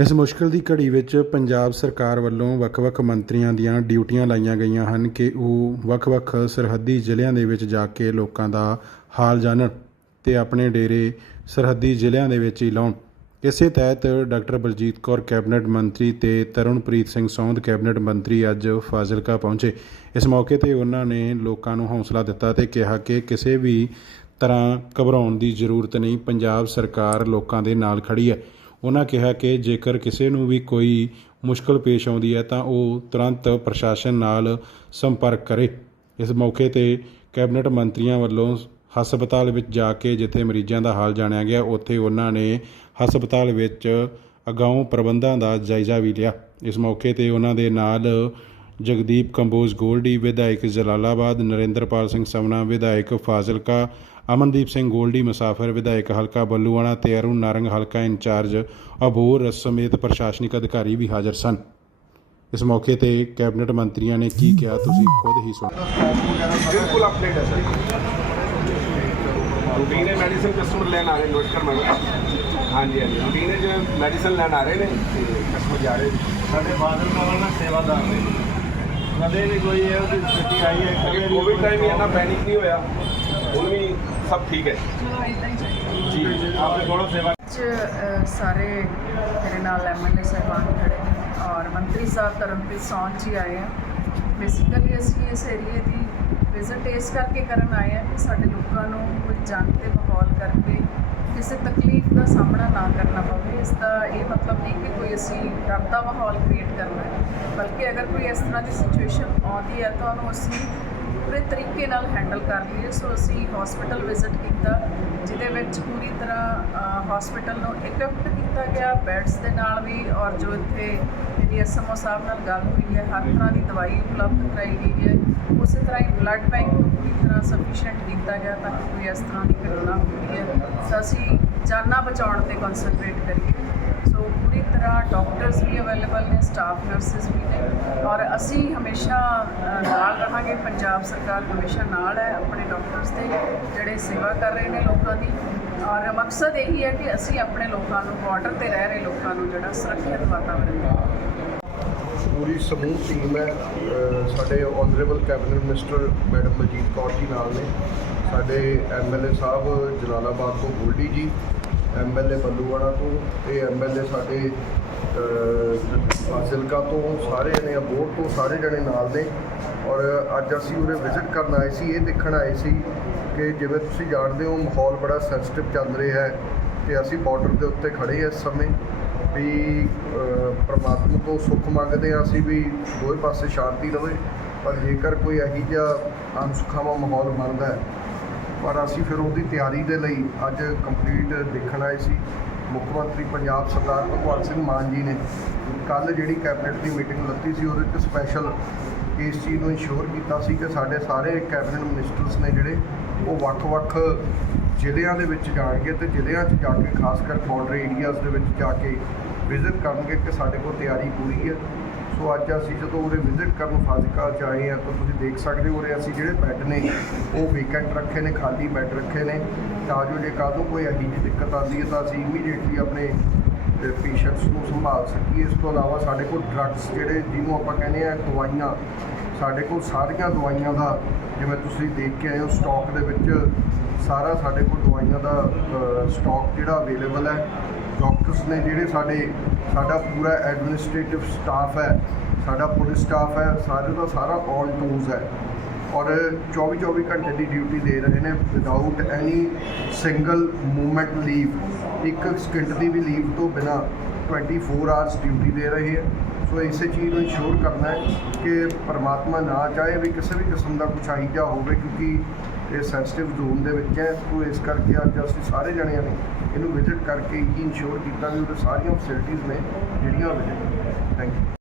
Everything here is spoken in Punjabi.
ਇਸ ਮੁਸ਼ਕਲ ਦੀ ਘੜੀ ਵਿੱਚ ਪੰਜਾਬ ਸਰਕਾਰ ਵੱਲੋਂ ਵੱਖ-ਵੱਖ ਮੰਤਰੀਆਂ ਦੀਆਂ ਡਿਊਟੀਆਂ ਲਾਈਆਂ ਗਈਆਂ ਹਨ ਕਿ ਉਹ ਵੱਖ-ਵੱਖ ਸਰਹੱਦੀ ਜ਼ਿਲ੍ਹਿਆਂ ਦੇ ਵਿੱਚ ਜਾ ਕੇ ਲੋਕਾਂ ਦਾ ਹਾਲ ਜਾਣਨ ਤੇ ਆਪਣੇ ਡੇਰੇ ਸਰਹੱਦੀ ਜ਼ਿਲ੍ਹਿਆਂ ਦੇ ਵਿੱਚ ਹੀ ਲਾਉਣ। ਇਸੇ ਤਹਿਤ ਡਾਕਟਰ ਬਲਜੀਤ ਕੌਰ, ਕੈਬਨਿਟ ਮੰਤਰੀ ਤੇ ਤਰੁਣਪ੍ਰੀਤ ਸਿੰਘ ਸੌਂਦ, ਕੈਬਨਿਟ ਮੰਤਰੀ ਅੱਜ ਫਾਜ਼ਿਲਕਾ ਪਹੁੰਚੇ। ਇਸ ਮੌਕੇ ਤੇ ਉਹਨਾਂ ਨੇ ਲੋਕਾਂ ਨੂੰ ਹੌਸਲਾ ਦਿੱਤਾ ਤੇ ਕਿਹਾ ਕਿ ਕਿਸੇ ਵੀ ਤਰ੍ਹਾਂ ਘਬਰਾਉਣ ਦੀ ਜ਼ਰੂਰਤ ਨਹੀਂ, ਪੰਜਾਬ ਸਰਕਾਰ ਲੋਕਾਂ ਦੇ ਨਾਲ ਖੜੀ ਹੈ। ਉਹਨਾਂ ਕਿਹਾ ਕਿ ਜੇਕਰ ਕਿਸੇ ਨੂੰ ਵੀ ਕੋਈ ਮੁਸ਼ਕਲ ਪੇਸ਼ ਆਉਂਦੀ ਹੈ ਤਾਂ ਉਹ ਤੁਰੰਤ ਪ੍ਰਸ਼ਾਸਨ ਨਾਲ ਸੰਪਰਕ ਕਰੇ। ਇਸ ਮੌਕੇ ਤੇ ਕੈਬਨਿਟ ਮੰਤਰੀਆਂ ਵੱਲੋਂ ਹਸਪਤਾਲ ਵਿੱਚ ਜਾ ਕੇ ਜਿੱਥੇ ਮਰੀਜ਼ਾਂ ਦਾ ਹਾਲ ਜਾਣਿਆ ਗਿਆ, ਉੱਥੇ ਉਹਨਾਂ ਨੇ ਹਸਪਤਾਲ ਵਿੱਚ ਅਗਾਊਂ ਪ੍ਰਬੰਧਾਂ ਦਾ ਜਾਇਜ਼ਾ ਵੀ ਲਿਆ। ਇਸ ਮੌਕੇ ਤੇ ਉਹਨਾਂ ਦੇ ਨਾਲ ਜਗਦੀਪ ਕੰਬੋਜ ਗੋਲਡੀ ਵਿਧਾਇਕ ਜਲਾਲਾਬਾਦ ਨਰਿੰਦਰਪਾਲ ਸਿੰਘ ਸਮਨਾ ਵਿਧਾਇਕ ਫਾਜ਼ਿਲਕਾ ਅਮਨਦੀਪ ਸਿੰਘ ਗੋਲਡੀ ਮੁਸਾਫਰ ਵਿਧਾਇਕ ਹਲਕਾ ਬੱਲੂਆਣਾ ਤੇ ਅਰੁਣ ਨਾਰੰਗ ਹਲਕਾ ਇੰਚਾਰਜ ਅਬੋਰ ਸਮੇਤ ਪ੍ਰਸ਼ਾਸਨਿਕ ਅਧਿਕਾਰੀ ਵੀ ਹਾਜ਼ਰ ਸਨ। ਇਸ ਮੌਕੇ ਤੇ ਕੈਬਨਿਟ ਮੰਤਰੀਆਂ ਨੇ ਕੀ ਕਿਹਾ ਤੁਸੀਂ ਖੁਦ ਹੀ ਸੁਣੋ। ਬਿਲਕੁਲ ਅਪਡੇਟ ਹੈ ਸਰ ਰੂਟੀਨ ਹੈ ਮੈਡੀਸਿਨ ਕਸਟਮਰ ਲੈਣ ਆ ਰਹੇ ਨੋਟ ਕਰ ਮੈਂ ਹਾਂਜੀ ਹਾਂਜੀ। ਰੂਟੀਨ ਹੈ ਜਿਵੇਂ ਮੈਡੀਸਿਨ ਲੈਣ ਆ ਰਹੇ ਨੇ ਕਸਟਮਰ ਜਾ ਰਹੇ ਸਾਡੇ ਬਾਦਲ ਕਮਲ ਨਾਲ ਸੇਵਾਦਾਰ ਨੇ। ਕਦੇ ਵੀ ਕੋਈ ਇਹੋ ਜਿਹੀ ਸਥਿਤੀ ਆਈ ਹੈ ਕਦੇ ਵੀ ਕੋਵਿਡ ਟਾਈਮ ਹੀ ਇੰਨਾ ਪੈਨਿਕ ਨਹੀਂ ਹੋਇਆ। ਹੁਣ ਵੀ ਸਭ ਠੀਕ ਹੈ। ਜੀ ਆਪਣੇ ਕੋਲੋਂ ਸੇਵਾ ਚ ਸਾਰੇ ਮੇਰੇ ਨਾਲ ਐਮਐਲਏ ਸਾਹਿਬਾਨ ਖੜੇ ਨੇ ਔਰ ਮੰਤਰੀ ਸਾਹਿਬ ਤਰਨਪ੍ਰੀਤ ਸੌਂਦ ਜੀ ਆਏ ਆ। ਬੇਸਿਕਲੀ ਅਸੀਂ ਇਸ ਏਰੀਏ ਦੀ ਵਿਜ਼ਿਟ ਇਸ ਕਰਕੇ ਕਰਨ ਆਏ ਆ ਕਿ ਸਾਡੇ ਲੋਕਾਂ ਨੂੰ ਕੋਈ ਜੰਗ ਤੇ ਮਾਹੌਲ ਕਰਕੇ ਕਿਸੇ ਤਕਲੀਫ ਦਾ ਸਾਹਮਣਾ ਨਾ ਕਰਨਾ ਪਵੇ, ਇਸ ਦਾ ਇਹ ਮਤਲਬ ਨਹੀਂ ਕਿ ਕੋਈ ਅਸੀਂ ਡਰ ਦਾ ਮਾਹੌਲ ਕ੍ਰੀਏਟ ਕਰਨਾ ਹੈ, ਬਲਕਿ ਅਗਰ ਕੋਈ ਇਸ ਤਰ੍ਹਾਂ ਦੀ ਸਿਚੁਏਸ਼ਨ ਆਉਂਦੀ ਹੈ, ਤਾਂ ਉਹਨੂੰ ਅਸੀਂ ਪੂਰੇ ਤਰੀਕੇ ਨਾਲ ਹੈਂਡਲ ਕਰ ਲਈਏ। ਸੋ ਅਸੀਂ ਹਸਪੀਟਲ ਵਿਜ਼ਿਟ ਕੀਤਾ, ਜਿਹਦੇ ਵਿੱਚ ਪੂਰੀ ਤਰ੍ਹਾਂ ਹਸਪੀਟਲ ਨੂੰ ਇਕਵਿਪਡ ਕੀਤਾ ਗਿਆ। ਬੈੱਡਸ ਦੇ ਨਾਲ ਵੀ ਔਰ ਜੋ ਇੱਥੇ ਜਿਹੜੀ ਐਸਐਮਓ ਸਾਹਿਬ ਨਾਲ ਗੱਲ ਹੋਈ ਹੈ, ਹਰ ਤਰ੍ਹਾਂ ਦੀ ਦਵਾਈ ਉਪਲਬਧ ਕਰਾਈ ਗਈ ਹੈ। ਉਸੇ ਤਰ੍ਹਾਂ ਹੀ ਬਲੱਡ ਬੈਂਕ ਨੂੰ ਪੂਰੀ ਤਰ੍ਹਾਂ ਕੀਤਾ ਗਿਆ ਤਾਂ ਕਿ ਕੋਈ ਇਸ ਤਰ੍ਹਾਂ ਦੀ ਘਟਨਾ ਹੁੰਦੀ ਹੈ। ਤਾਂ ਅਸੀਂ ਜਾਨਾਂ ਬਚਾਉਣ ਤੇ ਕਨਸੈਂਟਰੇਟ ਕਰੀਏ। ਸੋ ਪੂਰੀ ਤਰ੍ਹਾਂ ਡਾਕਟਰਸ ਵੀ ਅਵੇਲੇਬਲ ਨੇ ਸਟਾਫ ਨਰਸਿਸ ਵੀ ਨੇ ਔਰ ਅਸੀਂ ਹਮੇਸ਼ਾ ਨਾਲ ਰਹਾਂਗੇ। ਪੰਜਾਬ ਸਰਕਾਰ ਹਮੇਸ਼ਾ ਨਾਲ ਹੈ ਆਪਣੇ ਡਾਕਟਰਸ ਦੇ, ਜਿਹੜੇ ਸੇਵਾ ਕਰ ਰਹੇ ਨੇ ਲੋਕਾਂ ਦੀ। ਔਰ ਮਕਸਦ ਇਹੀ ਹੈ ਕਿ ਅਸੀਂ ਆਪਣੇ ਲੋਕਾਂ ਨੂੰ ਬਾਰਡਰ ਤੇ ਰਹਿ ਰਹੇ ਲੋਕਾਂ ਨੂੰ ਜਿਹੜਾ ਸੁਰੱਖਿਅਤ ਵਾਤਾਵਰਣ ਦੇਈਏ ਪੂਰੀ ਸਮੂਹ ਟੀਮ ਹੈ। ਸਾਡੇ honourable cabinet minister madam Majeed Kaur ji ਨਾਲ ਨੇ। ਸਾਡੇ ਐਮਐਲਏ ਸਾਹਿਬ ਜਲਾਲਾਬਾਦ ਤੋਂ ਗੋਲਡੀ ਜੀ ਐਮਐਲਏ ਬੱਲੂਵਾੜਾ ਤੋਂ ਤੇ ਐਮਐਲਏ ਸਾਡੇ ਅਹ, ਫਾਜ਼ਿਲਕਾ ਤੋਂ ਸਾਰੇ ਜਣੇ ਅਬੋਰ ਤੋਂ ਸਾਰੇ ਜਣੇ ਨਾਲ ਨੇ। ਔਰ ਅੱਜ ਅਸੀਂ ਉਰੇ ਵਿਜ਼ਿਟ ਕਰਨ ਆਏ ਸੀ ਇਹ ਦੇਖਣ ਆਏ ਸੀ ਕਿ ਜਿਵੇਂ ਤੁਸੀਂ ਜਾਣਦੇ ਹੋ ਮਾਹੌਲ ਬੜਾ ਸੈਂਸਿਟਿਵ ਚੱਲ ਰਿਹਾ ਹੈ ਤੇ ਅਸੀਂ ਬਾਰਡਰ ਦੇ ਉੱਤੇ ਖੜੇ ਇਸ ਸਮੇਂ। ਵੀ ਅਹ, ਪ੍ਰਮਾਤਮਾ ਤੋਂ ਸੁੱਖ ਮੰਗਦੇ ਹਾਂ ਅਸੀਂ ਵੀ ਦੋਵੇਂ ਪਾਸੇ ਸ਼ਾਂਤੀ ਰਵੇ। ਪਰ ਜੇਕਰ ਕੋਈ ਇਹੋ ਜਿਹਾ ਅਨਸੁਖਾਵਾਂ ਮਾਹੌਲ ਬਣਦਾ ਹੈ ਪਰ ਅਸੀਂ ਫਿਰ ਉਹਦੀ ਤਿਆਰੀ ਦੇ ਲਈ ਅੱਜ ਕੰਪਲੀਟ ਦੇਖਣ ਆਏ ਸੀ। ਮੁੱਖ ਮੰਤਰੀ ਪੰਜਾਬ ਸਰਦਾਰ ਭਗਵੰਤ ਸਿੰਘ ਮਾਨ ਜੀ ਨੇ ਕੱਲ ਜਿਹੜੀ ਕੈਬਨਿਟ ਦੀ ਮੀਟਿੰਗ ਲੱਤੀ ਸੀ ਉਹਦੇ 'ਚ ਸਪੈਸ਼ਲ ਇਸ ਚੀਜ਼ ਨੂੰ ਇਨਸ਼ੋਰ ਕੀਤਾ ਸੀ ਕਿ ਸਾਡੇ ਸਾਰੇ ਕੈਬਨਿਟ ਮਿਨਿਸਟਰਸ ਨੇ ਜਿਹੜੇ ਉਹ ਵੱਖ-ਵੱਖ ਜ਼ਿਲ੍ਹਿਆਂ ਦੇ ਵਿੱਚ ਜਾਣਗੇ ਤੇ ਜ਼ਿਲ੍ਹਿਆਂ 'ਚ ਜਾ ਕੇ ਖਾਸ ਕਰ ਬਾਰਡਰ ਏਰੀਆਜ਼ ਦੇ ਵਿੱਚ ਜਾ ਕੇ ਵਿਜ਼ਿਟ ਕਰਨਗੇ ਕਿ ਸਾਡੇ ਕੋਲ ਤਿਆਰੀ ਪੂਰੀ ਹੈ। ਸੋ ਅੱਜ ਅਸੀਂ ਜਦੋਂ ਉਰੇ ਵਿਜ਼ਿਟ ਕਰਨ ਫਾਜ਼ਿਲਕਾ ਚ ਆਏ ਆ ਤਾਂ ਤੁਸੀਂ ਦੇਖ ਸਕਦੇ ਹੋ ਉਰੇ ਅਸੀਂ ਜਿਹੜੇ ਬੈੱਡ ਨੇ, ਉਹ ਵੀਕੈਂਟ ਰੱਖੇ ਨੇ, ਖਾਲੀ ਬੈੱਡ ਰੱਖੇ ਨੇ। ਤਾਂ ਜੋ ਜੇ ਕੱਲ੍ਹ ਕੋਈ ਇਹੋ ਜਿਹੀ ਦਿੱਕਤ ਆਉਂਦੀ ਹੈ ਤਾਂ ਅਸੀਂ ਇਮੀਡੀਏਟਲੀ ਆਪਣੇ ਪੇਸ਼ੈਂਟਸ ਨੂੰ ਸੰਭਾਲ ਸਕੀਏ। ਇਸ ਤੋਂ ਇਲਾਵਾ ਸਾਡੇ ਕੋਲ ਡਰੱਗਸ ਜਿਹੜੇ ਜਿਹਨੂੰ ਆਪਾਂ ਕਹਿੰਦੇ ਆ ਦਵਾਈਆਂ ਸਾਡੇ ਕੋਲ ਸਾਰੀਆਂ ਦਵਾਈਆਂ ਦਾ, ਜਿਵੇਂ ਤੁਸੀਂ ਦੇਖ ਕੇ ਆਏ ਹੋ ਸਟਾਕ ਦੇ ਵਿੱਚ ਸਾਰਾ ਸਾਡੇ ਕੋਲ ਦਵਾਈਆਂ ਦਾ ਸਟਾਕ ਜਿਹੜਾ ਅਵੇਲੇਬਲ ਹੈ। ਡਾਕਟਰਸ ਨੇ ਜਿਹੜੇ ਸਾਡੇ, ਸਾਡਾ ਪੂਰਾ ਐਡਮਿਨਿਸਟ੍ਰੇਟਿਵ ਸਟਾਫ ਹੈ, ਸਾਡਾ ਪੁਲਿਸ ਸਟਾਫ ਹੈ ਸਾਰੇ ਦਾ ਸਾਰਾ ਔਨ ਟੂਲਸ ਹੈ। ਔਰ 24 24 ਘੰਟੇ ਦੀ ਡਿਊਟੀ ਦੇ ਰਹੇ ਨੇ without any single movement leave ਇੱਕ ਸਕਿੰਟ ਦੀ ਵੀ ਲੀਵ ਤੋਂ ਬਿਨਾ 24 ਆਵਰਸ ਡਿਊਟੀ ਦੇ ਰਹੇ ਹੈ। ਸੋ ਇਸੇ ਚੀਜ਼ ਨੂੰ ਇਨਸ਼ੋਰ ਕਰਨਾ ਹੈ ਕਿ ਪਰਮਾਤਮਾ ਨਾ ਚਾਹੇ ਵੀ ਕਿਸੇ ਵੀ ਕਿਸਮ ਦਾ ਕੁਛ ਆਹੀਦਾ ਹੋਵੇ, ਕਿਉਂਕਿ ਇਹ ਸੈਂਸਿਟਿਵ ਜ਼ੋਨ ਦੇ ਵਿੱਚ ਹੈ ਸੋ ਇਸ ਕਰਕੇ ਅੱਜ ਅਸੀਂ ਸਾਰੇ ਜਣਿਆਂ ਨੇ ਇਹਨੂੰ ਵਿਜ਼ਿਟ ਕਰਕੇ ਹੀ ਇਨਸ਼ੋਰ ਕੀਤਾ ਵੀ ਉਹਦੇ ਸਾਰੀਆਂ ਫੈਸਿਲਿਟੀਆਂ ਨੇ ਜਿਹੜੀਆਂ ਅਵੇਲੇਬਲ ਥੈਂਕ ਯੂ